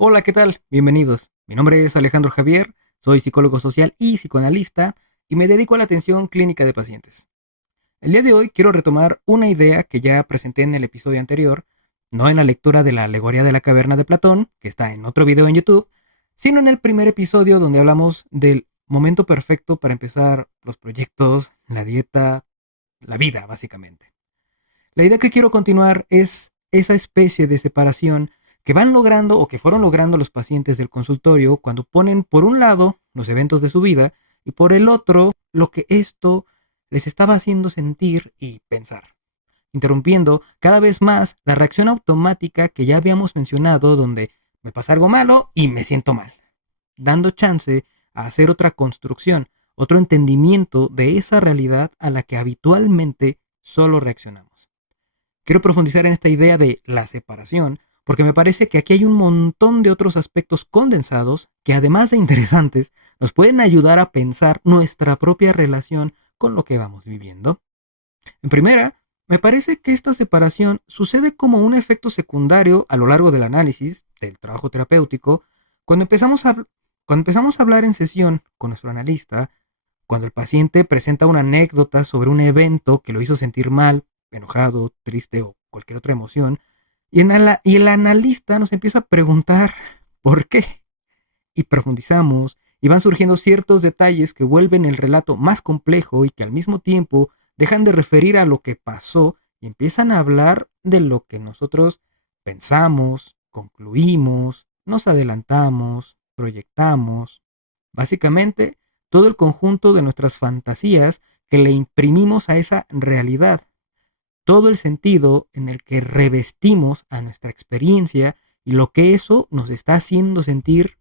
Hola, ¿qué tal? Bienvenidos. Mi nombre es Alejandro Javier, soy psicólogo social y psicoanalista y me dedico a la atención clínica de pacientes. El día de hoy quiero retomar una idea que ya presenté en el episodio anterior, no en la lectura de la alegoría de la caverna de Platón, que está en otro video en YouTube, sino en el primer episodio donde hablamos del momento perfecto para empezar los proyectos, la dieta, la vida, básicamente. La idea que quiero continuar es esa especie de separación que van logrando o que fueron logrando los pacientes del consultorio cuando ponen por un lado los eventos de su vida y por el otro lo que esto les estaba haciendo sentir y pensar, interrumpiendo cada vez más la reacción automática que ya habíamos mencionado donde me pasa algo malo y me siento mal, dando chance a hacer otra construcción, otro entendimiento de esa realidad a la que habitualmente solo reaccionamos. Quiero profundizar en esta idea de la separación, porque me parece que aquí hay un montón de otros aspectos condensados que, además de interesantes, nos pueden ayudar a pensar nuestra propia relación con lo que vamos viviendo. En primera, me parece que esta separación sucede como un efecto secundario a lo largo del análisis, del trabajo terapéutico, cuando empezamos a, cuando empezamos a hablar en sesión con nuestro analista, cuando el paciente presenta una anécdota sobre un evento que lo hizo sentir mal, enojado, triste o cualquier otra emoción, y el analista nos empieza a preguntar por qué. Y profundizamos y van surgiendo ciertos detalles que vuelven el relato más complejo y que al mismo tiempo dejan de referir a lo que pasó y empiezan a hablar de lo que nosotros pensamos, concluimos, nos adelantamos, proyectamos. Básicamente, todo el conjunto de nuestras fantasías que le imprimimos a esa realidad, todo el sentido en el que revestimos a nuestra experiencia y lo que eso nos está haciendo sentir,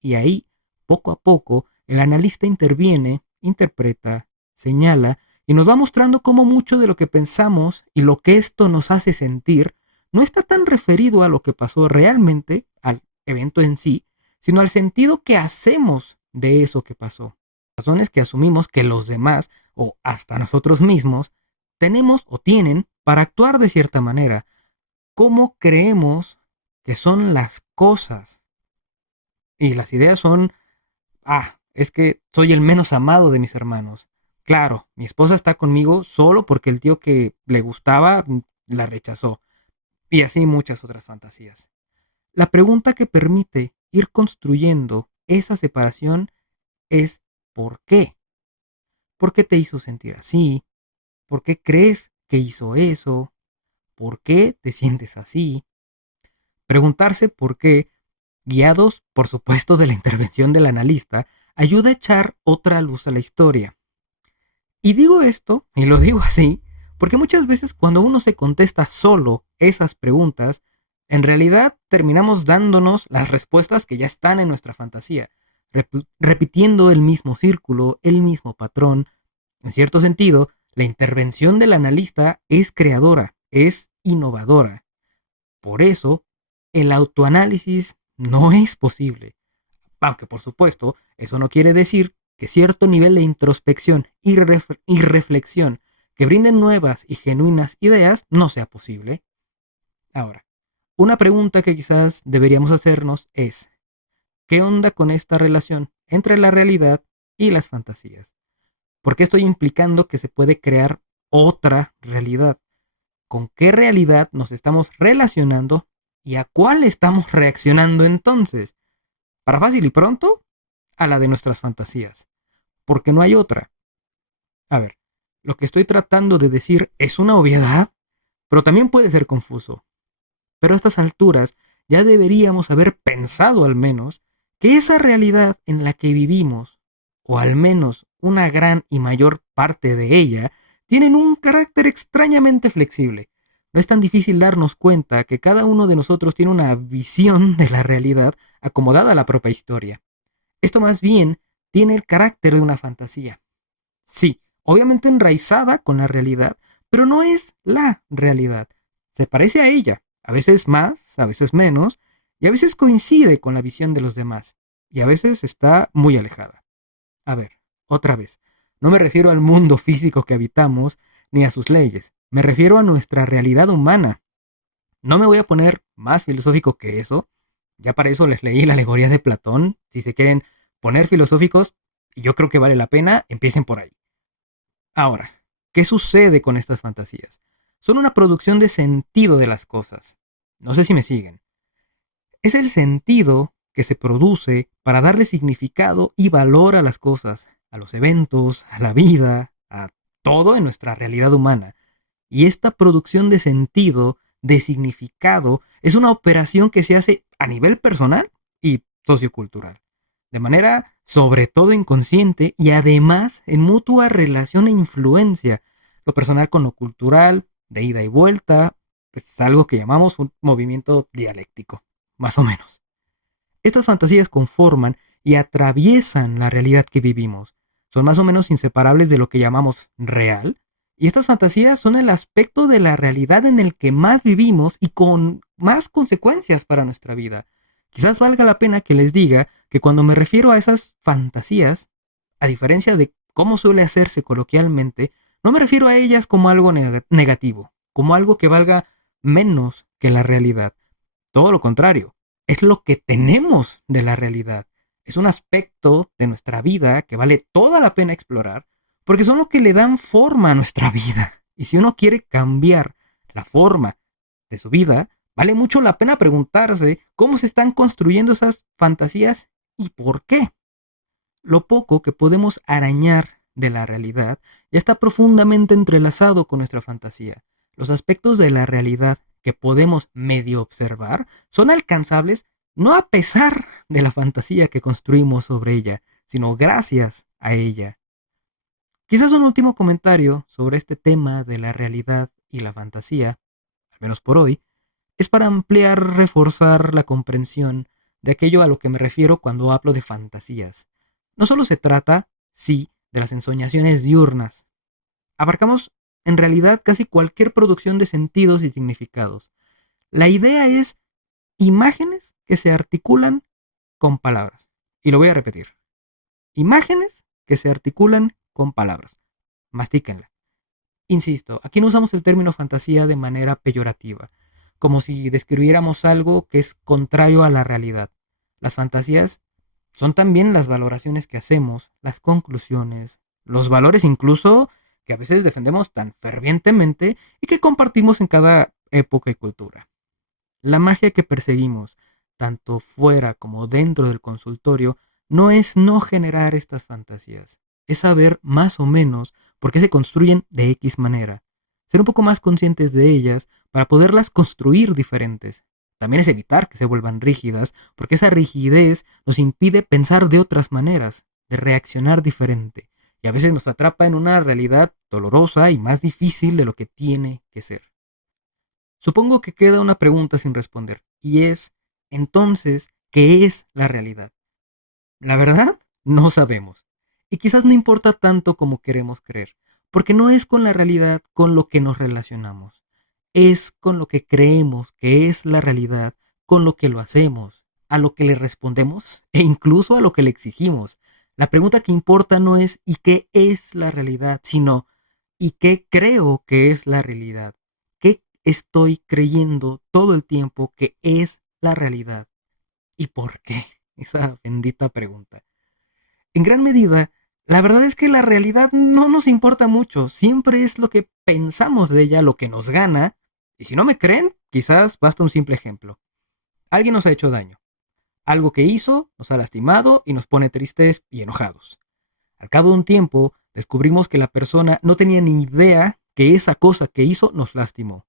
y ahí, poco a poco, el analista interviene, interpreta, señala y nos va mostrando cómo mucho de lo que pensamos y lo que esto nos hace sentir no está tan referido a lo que pasó realmente, al evento en sí, sino al sentido que hacemos de eso que pasó. Razones que asumimos que los demás, o hasta nosotros mismos, tenemos o tienen para actuar de cierta manera. ¿Cómo creemos que son las cosas? Y las ideas son, es que soy el menos amado de mis hermanos. Claro, mi esposa está conmigo solo porque el tío que le gustaba la rechazó. Y así muchas otras fantasías. La pregunta que permite ir construyendo esa separación es ¿por qué? ¿Por qué te hizo sentir así? ¿Por qué crees que hizo eso? ¿Por qué te sientes así? Preguntarse por qué, guiados por supuesto de la intervención del analista, ayuda a echar otra luz a la historia. Y digo esto, y lo digo así, porque muchas veces cuando uno se contesta solo esas preguntas, en realidad terminamos dándonos las respuestas que ya están en nuestra fantasía, repitiendo el mismo círculo, el mismo patrón. En cierto sentido, la intervención del analista es creadora, es innovadora. Por eso, el autoanálisis no es posible. Aunque, por supuesto, eso no quiere decir que cierto nivel de introspección y reflexión que brinden nuevas y genuinas ideas no sea posible. Ahora, una pregunta que quizás deberíamos hacernos es, ¿qué onda con esta relación entre la realidad y las fantasías? ¿Por qué estoy implicando que se puede crear otra realidad? ¿Con qué realidad nos estamos relacionando y a cuál estamos reaccionando entonces? Para fácil y pronto, a la de nuestras fantasías, porque no hay otra. A ver, lo que estoy tratando de decir es una obviedad, pero también puede ser confuso. Pero a estas alturas ya deberíamos haber pensado al menos que esa realidad en la que vivimos, o al menos una gran y mayor parte de ella, tienen un carácter extrañamente flexible. No es tan difícil darnos cuenta que cada uno de nosotros tiene una visión de la realidad acomodada a la propia historia. Esto más bien tiene el carácter de una fantasía. Sí, obviamente enraizada con la realidad, pero no es la realidad. Se parece a ella, a veces más, a veces menos, y a veces coincide con la visión de los demás, y a veces está muy alejada. A ver, otra vez, no me refiero al mundo físico que habitamos, ni a sus leyes, me refiero a nuestra realidad humana. No me voy a poner más filosófico que eso, Ya para eso les leí la alegoría de Platón. Si se quieren poner filosóficos, y yo creo que vale la pena, empiecen por ahí. Ahora, ¿qué sucede con estas fantasías? Son una producción de sentido de las cosas. No sé si me siguen. Es el sentido que se produce para darle significado y valor a las cosas, a los eventos, a la vida, a todo en nuestra realidad humana. Y esta producción de sentido, de significado, es una operación que se hace a nivel personal y sociocultural, de manera sobre todo inconsciente y además en mutua relación e influencia, lo personal con lo cultural, de ida y vuelta, pues es algo que llamamos un movimiento dialéctico, más o menos. Estas fantasías conforman y atraviesan la realidad que vivimos. Son más o menos inseparables de lo que llamamos real. Y estas fantasías son el aspecto de la realidad en el que más vivimos y con más consecuencias para nuestra vida. Quizás valga la pena que les diga que cuando me refiero a esas fantasías, a diferencia de cómo suele hacerse coloquialmente, no me refiero a ellas como algo negativo, como algo que valga menos que la realidad. Todo lo contrario, es lo que tenemos de la realidad. Es un aspecto de nuestra vida que vale toda la pena explorar porque son lo que le dan forma a nuestra vida. Y si uno quiere cambiar la forma de su vida, vale mucho la pena preguntarse cómo se están construyendo esas fantasías y por qué. Lo poco que podemos arañar de la realidad ya está profundamente entrelazado con nuestra fantasía. Los aspectos de la realidad que podemos medio observar son alcanzables no a pesar de la fantasía que construimos sobre ella, sino gracias a ella. Quizás un último comentario sobre este tema de la realidad y la fantasía, al menos por hoy, es para ampliar, reforzar la comprensión de aquello a lo que me refiero cuando hablo de fantasías. No solo se trata, sí, de las ensoñaciones diurnas. Abarcamos en realidad casi cualquier producción de sentidos y significados. La idea es imágenes que se articulan con palabras. Y lo voy a repetir. Imágenes que se articulan con palabras. Mastíquenla. Insisto, aquí no usamos el término fantasía de manera peyorativa, como si describiéramos algo que es contrario a la realidad. Las fantasías son también las valoraciones que hacemos, las conclusiones, los valores incluso que a veces defendemos tan fervientemente y que compartimos en cada época y cultura. La magia que perseguimos, tanto fuera como dentro del consultorio, no es no generar estas fantasías, es saber más o menos por qué se construyen de X manera, ser un poco más conscientes de ellas para poderlas construir diferentes. También es evitar que se vuelvan rígidas, porque esa rigidez nos impide pensar de otras maneras, de reaccionar diferente, y a veces nos atrapa en una realidad dolorosa y más difícil de lo que tiene que ser. Supongo que queda una pregunta sin responder, y es, entonces, ¿qué es la realidad? La verdad, no sabemos. Y quizás no importa tanto como queremos creer, porque no es con la realidad con lo que nos relacionamos, es con lo que creemos que es la realidad, con lo que lo hacemos, a lo que le respondemos e incluso a lo que le exigimos. La pregunta que importa no es ¿y qué es la realidad?, sino ¿y qué creo que es la realidad? ¿Qué estoy creyendo todo el tiempo que es la realidad? ¿Y por qué? Esa bendita pregunta. En gran medida, la verdad es que la realidad no nos importa mucho, siempre es lo que pensamos de ella lo que nos gana, y si no me creen, quizás basta un simple ejemplo. Alguien nos ha hecho daño, algo que hizo nos ha lastimado y nos pone tristes y enojados. Al cabo de un tiempo, descubrimos que la persona no tenía ni idea que esa cosa que hizo nos lastimó.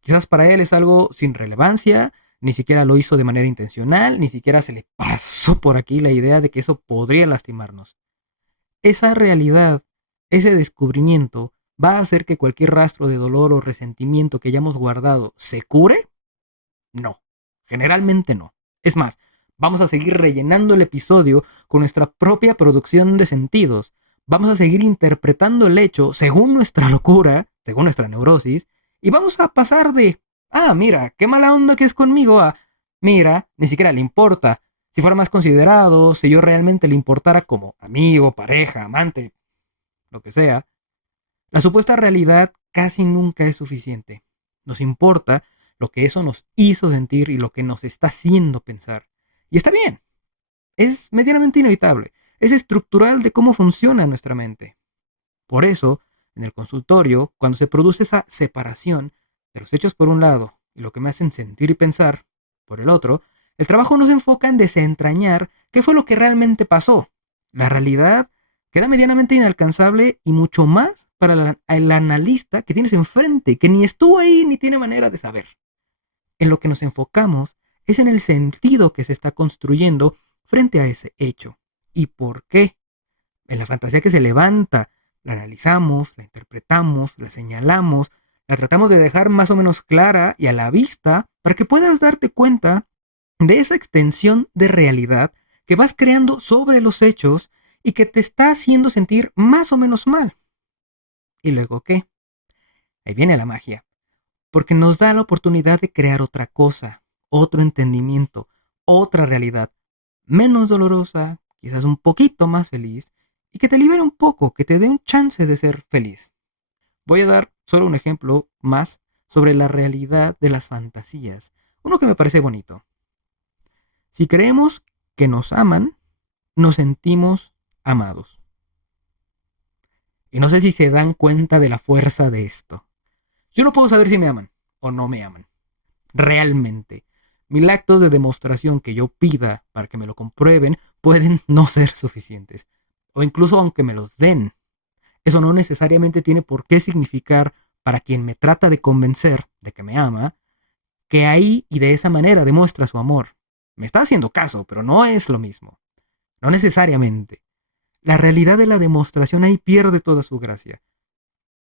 Quizás para él es algo sin relevancia, ni siquiera lo hizo de manera intencional, ni siquiera se le pasó por aquí la idea de que eso podría lastimarnos. Esa realidad, ese descubrimiento, ¿va a hacer que cualquier rastro de dolor o resentimiento que hayamos guardado se cure? No, generalmente no. Es más, vamos a seguir rellenando el episodio con nuestra propia producción de sentidos. Vamos a seguir interpretando el hecho según nuestra locura, según nuestra neurosis, y vamos a pasar de, mira, qué mala onda que es conmigo, a, mira, ni siquiera le importa. Si fuera más considerado, si yo realmente le importara como amigo, pareja, amante, lo que sea, la supuesta realidad casi nunca es suficiente. Nos importa lo que eso nos hizo sentir y lo que nos está haciendo pensar. Y está bien, es medianamente inevitable, es estructural de cómo funciona nuestra mente. Por eso, en el consultorio, cuando se produce esa separación de los hechos por un lado y lo que me hacen sentir y pensar por el otro, el trabajo no se enfoca en desentrañar qué fue lo que realmente pasó. La realidad queda medianamente inalcanzable y mucho más para el analista que tienes enfrente, que ni estuvo ahí ni tiene manera de saber. En lo que nos enfocamos es en el sentido que se está construyendo frente a ese hecho. ¿Y por qué? En la fantasía que se levanta, la analizamos, la interpretamos, la señalamos, la tratamos de dejar más o menos clara y a la vista para que puedas darte cuenta de esa extensión de realidad que vas creando sobre los hechos y que te está haciendo sentir más o menos mal. ¿Y luego qué? Ahí viene la magia, porque nos da la oportunidad de crear otra cosa, otro entendimiento, otra realidad, menos dolorosa, quizás un poquito más feliz, y que te libere un poco, que te dé un chance de ser feliz. Voy a dar solo un ejemplo más sobre la realidad de las fantasías, uno que me parece bonito. Si creemos que nos aman, nos sentimos amados. Y no sé si se dan cuenta de la fuerza de esto. Yo no puedo saber si me aman o no me aman. Realmente. Mil actos de demostración que yo pida para que me lo comprueben pueden no ser suficientes. O incluso aunque me los den. Eso no necesariamente tiene por qué significar para quien me trata de convencer de que me ama, que ahí y de esa manera demuestra su amor. Me está haciendo caso, pero no es lo mismo. No necesariamente. La realidad de la demostración ahí pierde toda su gracia.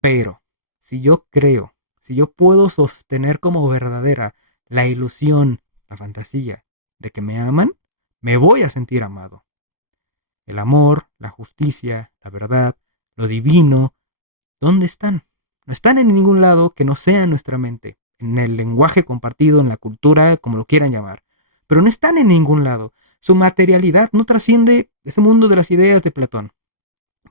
Pero, si yo creo, si yo puedo sostener como verdadera la ilusión, la fantasía de que me aman, me voy a sentir amado. El amor, la justicia, la verdad, lo divino, ¿dónde están? No están en ningún lado que no sea en nuestra mente, en el lenguaje compartido, en la cultura, como lo quieran llamar. Pero no están en ningún lado. Su materialidad no trasciende ese mundo de las ideas de Platón.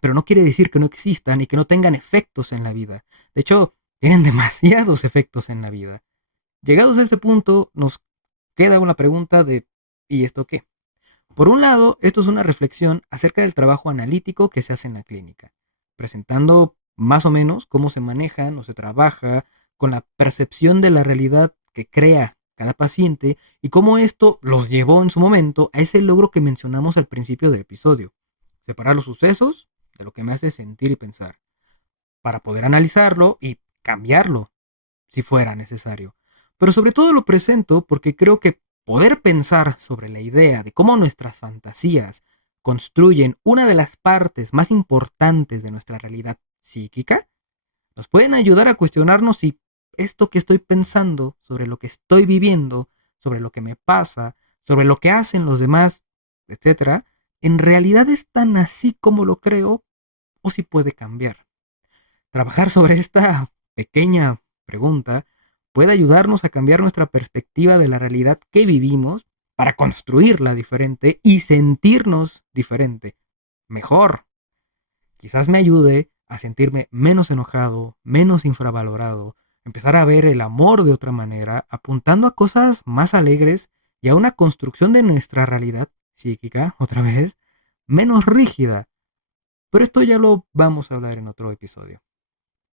Pero no quiere decir que no existan y que no tengan efectos en la vida. De hecho, tienen demasiados efectos en la vida. Llegados a este punto, nos queda una pregunta de ¿y esto qué? Por un lado, esto es una reflexión acerca del trabajo analítico que se hace en la clínica, presentando más o menos cómo se manejan o se trabaja con la percepción de la realidad que crea cada paciente y cómo esto los llevó en su momento a ese logro que mencionamos al principio del episodio, separar los sucesos de lo que me hace sentir y pensar, para poder analizarlo y cambiarlo si fuera necesario. Pero sobre todo lo presento porque creo que poder pensar sobre la idea de cómo nuestras fantasías construyen una de las partes más importantes de nuestra realidad psíquica, nos pueden ayudar a cuestionarnos si esto que estoy pensando, sobre lo que estoy viviendo, sobre lo que me pasa, sobre lo que hacen los demás, etcétera, en realidad es tan así como lo creo o si puede cambiar. Trabajar sobre esta pequeña pregunta puede ayudarnos a cambiar nuestra perspectiva de la realidad que vivimos para construirla diferente y sentirnos diferente, mejor. Quizás me ayude a sentirme menos enojado, menos infravalorado, empezar a ver el amor de otra manera, apuntando a cosas más alegres y a una construcción de nuestra realidad psíquica, otra vez, menos rígida. Pero esto ya lo vamos a hablar en otro episodio.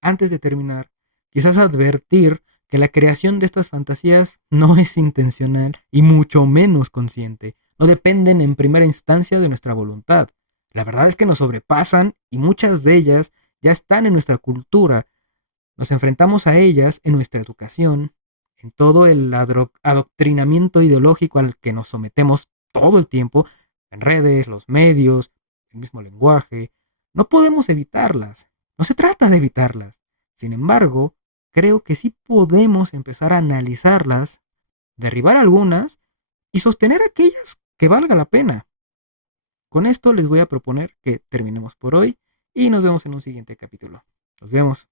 Antes de terminar, quizás advertir que la creación de estas fantasías no es intencional y mucho menos consciente. No dependen en primera instancia de nuestra voluntad. La verdad es que nos sobrepasan y muchas de ellas ya están en nuestra cultura. Nos enfrentamos a ellas en nuestra educación, en todo el adoctrinamiento ideológico al que nos sometemos todo el tiempo, en redes, los medios, el mismo lenguaje. No podemos evitarlas. No se trata de evitarlas. Sin embargo, creo que sí podemos empezar a analizarlas, derribar algunas y sostener aquellas que valga la pena. Con esto les voy a proponer que terminemos por hoy y nos vemos en un siguiente capítulo. Nos vemos.